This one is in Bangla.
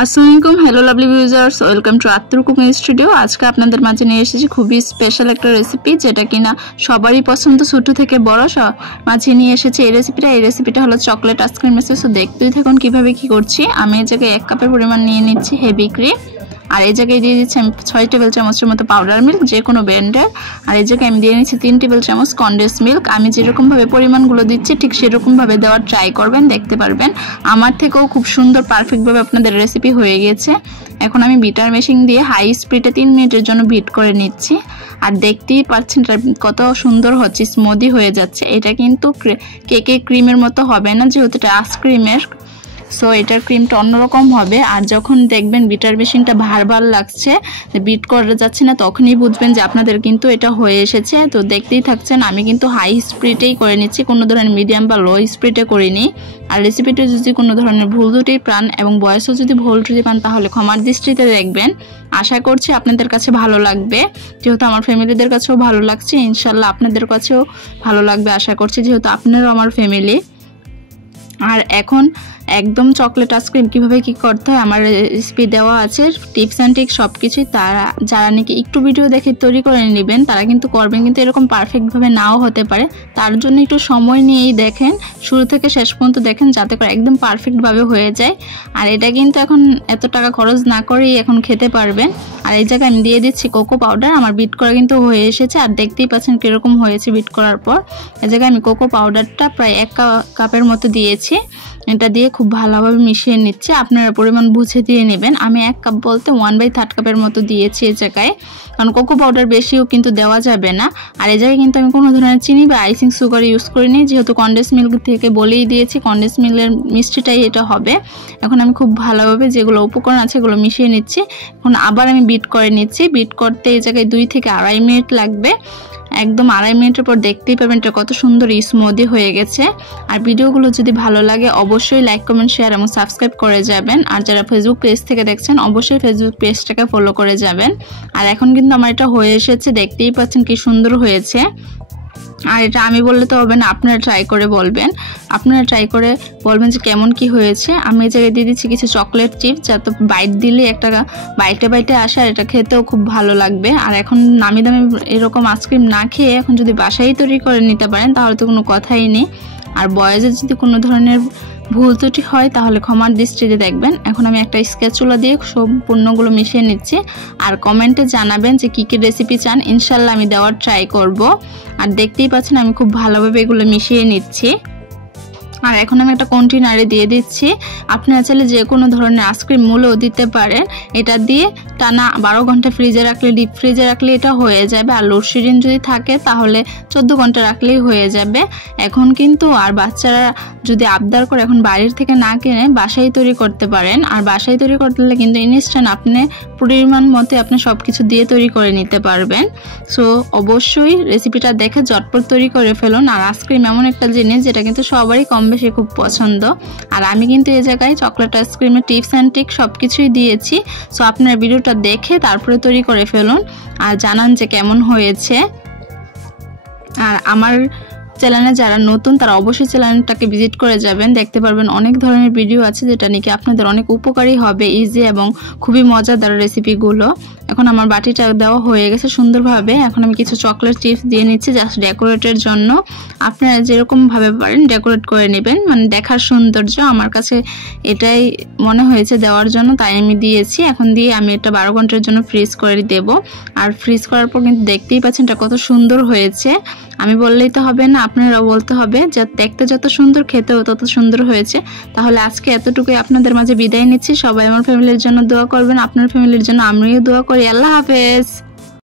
আসসালামু আলাইকুম, hello lovely viewers, welcome to Attur cooking studio. আজকে আপনাদের মাঝে নিয়ে এসেছি খুবই স্পেশাল একটা রেসিপি, যেটা কিনা সবারই পছন্দ, ছোট থেকে বড় মাঝে নিয়ে এসেছি এই রেসিপিটা হলো চকলেট আইসক্রিম রেসিপি। সো দেখতেই থাকুন কিভাবে কি করছি। আমি এই জায়গায় 1 কাপের পরিমাণ নিয়ে নিচ্ছি হেভি ক্রিম, আর এই জায়গায় দিয়ে দিচ্ছি আমি 6 টেবিল চামচের মতো পাউডার মিল্ক, যে কোনো ব্র্যান্ডের। আর এই জায়গায় আমি দিয়ে নিচ্ছি 3 টেবিল চামচ কনডেন্স মিল্ক। আমি যেরকমভাবে পরিমাণগুলো দিচ্ছি ঠিক সেরকমভাবে দেওয়ার ট্রাই করবেন, দেখতে পারবেন আমার থেকেও খুব সুন্দর পারফেক্টভাবে আপনাদের রেসিপি হয়ে গেছে। এখন আমি বিটার মেশিন দিয়ে হাই স্পিডে 3 মিনিটের জন্য বিট করে নিচ্ছি। আর দেখতেই পাচ্ছেন কত সুন্দর হচ্ছে, স্মুদি হয়ে যাচ্ছে। এটা কিন্তু কেকের ক্রিমের মতো হবে না, যেহেতু এটা আইসক্রিমের, সো এটার ক্রিমটা অন্যরকম হবে। আর যখন দেখবেন বিটার মেশিনটা ভার লাগছে, বিট করা যাচ্ছে না, তখনই বুঝবেন যে আপনাদের কিন্তু এটা হয়ে এসেছে। তো দেখতেই থাকছেন আমি কিন্তু হাই স্পিডেই করে নিচ্ছি, কোনো ধরনের মিডিয়াম বা লো স্পিডে করিনি। আর রেসিপিটা যদি কোনো ধরনের ভুল ত্রুটি পান এবং বয়সও যদি ভুল ত্রুটি পান, তাহলে ক্ষমার দৃষ্টিতে দেখবেন। আশা করছি আপনাদের কাছে ভালো লাগবে, যেহেতু আমার ফ্যামিলিদের কাছেও ভালো লাগছে। ইনশাল্লাহ আপনাদের কাছেও ভালো লাগবে আশা করছি, যেহেতু আপনারাও আমার ফ্যামিলি। আর এখন একদম চকলেট আইসক্রিম কিভাবে কি করতে হয় আমার রেসিপি দেওয়া আছে, টিপস অ্যান্ড ট্রিক্স সব কিছুই। তারা যারা নাকি একটু ভিডিও দেখে তৈরি করে নেবেন তারা কিন্তু করবেন, কিন্তু এরকম পারফেক্টভাবে নাও হতে পারে। তার জন্য একটু সময় নিয়েই দেখেন, শুরু থেকে শেষ পর্যন্ত দেখেন, যাতে করে একদম পারফেক্টভাবে হয়ে যায়। আর এটা কিন্তু এখন এত টাকা খরচ না করেই এখন খেতে পারবেন। আর এই জায়গায় আমি দিয়ে দিচ্ছি কোকো পাউডার। আমার বিট করা কিন্তু হয়ে এসেছে, আর দেখতেই পাচ্ছেন কীরকম হয়েছে বিট করার পর। এই জায়গায় আমি কোকো পাউডারটা প্রায় 1 কাপের মতো দিয়েছি। এটা দিয়ে খুব ভালোভাবে মিশিয়ে নিচ্ছে, আপনারা পরিমাণ বুঝে দিয়ে নেবেন। আমি 1 কাপ বলতে 1/3 কাপের মতো দিয়েছি এই জায়গায়, কারণ কোকো পাউডার বেশিও কিন্তু দেওয়া যাবে না। আর এই জায়গায় কিন্তু আমি কোনো ধরনের চিনি বা আইসিং সুগার ইউজ করিনি, যেহেতু কনডেন্স মিল্ক থেকে বলেই দিয়েছি কনডেন্স মিল্কের মিষ্টিটাই এটা হবে। এখন আমি খুব ভালোভাবে যেগুলো উপকরণ আছে এগুলো মিশিয়ে নিচ্ছি। এখন আবার আমি বিট করে নিচ্ছি। বিট করতে এই জায়গায় 2 থেকে 2.5 মিনিট লাগবে। একদম 2.5 মিনিটের পর দেখতেই পাবেন এটা কত সুন্দর স্মুদি হয়ে গেছে। আর ভিডিওগুলো যদি ভালো লাগে অবশ্যই লাইক, কমেন্ট, শেয়ার এবং সাবস্ক্রাইব করে যাবেন। আর যারা ফেসবুক পেজ থেকে দেখছেন অবশ্যই ফেসবুক পেজটাকে ফলো করে যাবেন। আর এখন কিন্তু আমার এটা হয়ে এসেছে, দেখতেই পাচ্ছেন কি সুন্দর হয়েছে। আর এটা আমি বললে তো হবে না, আপনারা ট্রাই করে বলবেন। আপনারা ট্রাই করে বলবেন যে কেমন কি হয়েছে। আমি এই জায়গায় দিয়ে দিচ্ছি কিছু চকলেট চিপস, যাতে বাইট দিলে একটা বাইটে আসে, আর এটা খেতেও খুব ভালো লাগবে। আর এখন নামি দামি এরকম আইসক্রিম না খেয়ে এখন যদি বাসায় তৈরি করে নিতে পারেন তাহলে তো কোনো কথাই নেই। আর বয়েজে যদি কোনো ধরনের ভুল ত্রুটি হয় তাহলে ক্ষমার দৃষ্টিতে দেখবেন। এখন আমি একটা স্প্যাচুলা দিয়ে সম্পূর্ণগুলো মিশিয়ে নিচ্ছি। আর কমেন্টে জানাবেন যে কী কী রেসিপি চান, ইনশাল্লাহ আমি দেওয়ার ট্রাই করব। আর দেখতেই পাচ্ছেন আমি খুব ভালোভাবে এগুলো মিশিয়ে নিচ্ছি। আর এখন আমি একটা কন্টেনারে দিয়ে দিচ্ছি। আপনারা চাইলে যে কোনো ধরনের আইসক্রিম মূলও দিতে পারেন। এটা দিয়ে টানা 12 ঘন্টা ফ্রিজে রাখলে, ডিপ ফ্রিজে রাখলে এটা হয়ে যাবে। আর লোডশেডিং যদি থাকে তাহলে 14 ঘন্টা রাখলেই হয়ে যাবে। এখন কিন্তু আর বাচ্চারা যদি আবদার করে এখন বাড়ির থেকে না কিনে বাসায় তৈরি করতে পারেন। আর বাসায় তৈরি করতে হলে কিন্তু ইনস্ট্যান্ট আপনি পরিমাণ মতো আপনি সব কিছু দিয়ে তৈরি করে নিতে পারবেন। সো অবশ্যই রেসিপিটা দেখে ঝটপট তৈরি করে ফেলুন। আর আইসক্রিম এমন একটা জিনিস যেটা কিন্তু সবারই কম বেশি খুব পছন্দ। আর আমি কিন্তু এই জায়গায় চকলেট আইসক্রিমের টিপস অ্যান্ড ট্রিক্স সব কিছুই দিয়েছি। সো আপনার ভিডিওটা দেখে তারপরে তৈরি করে ফেলুন আর জানান যে কেমন হয়েছে। আর আমার চ্যানেলে যারা নতুন তারা অবশ্যই চ্যানেলটাকে ভিজিট করে যাবেন, দেখতে পারবেন অনেক ধরনের ভিডিও আছে যেটা নাকি আপনাদের অনেক উপকারী হবে, ইজি এবং খুবই মজাদার রেসিপিগুলো। এখন আমার বাটিটা দেওয়া হয়ে গেছে সুন্দরভাবে। এখন আমি কিছু চকলেট চিপস দিয়ে নিচ্ছি জাস্ট ডেকোরেটের জন্য। আপনারা যেরকমভাবে পারেন ডেকোরেট করে নেবেন, মানে দেখার সৌন্দর্য। আমার কাছে এটাই মনে হয়েছে দেওয়ার জন্য, তাই আমি দিয়েছি। এখন দিয়ে আমি এটা 12 ঘন্টার জন্য ফ্রিজ করে দেব। আর ফ্রিজ করার পর কিন্তু দেখতেই পাচ্ছেন এটা কত সুন্দর হয়েছে। আমি বললেই তো হবে না, আপনারাও বলতে হবে যে দেখতে যত সুন্দর খেতেও তত সুন্দর হয়েছে। তাহলে আজকে এতটুকুই আপনাদের মাঝে বিদায় নিচ্ছি। সবাই আমার ফ্যামিলির জন্য দোয়া করবেন, আপনার ফ্যামিলির জন্য আমিও দোয়া করি। আল্লাহ হাফেজ।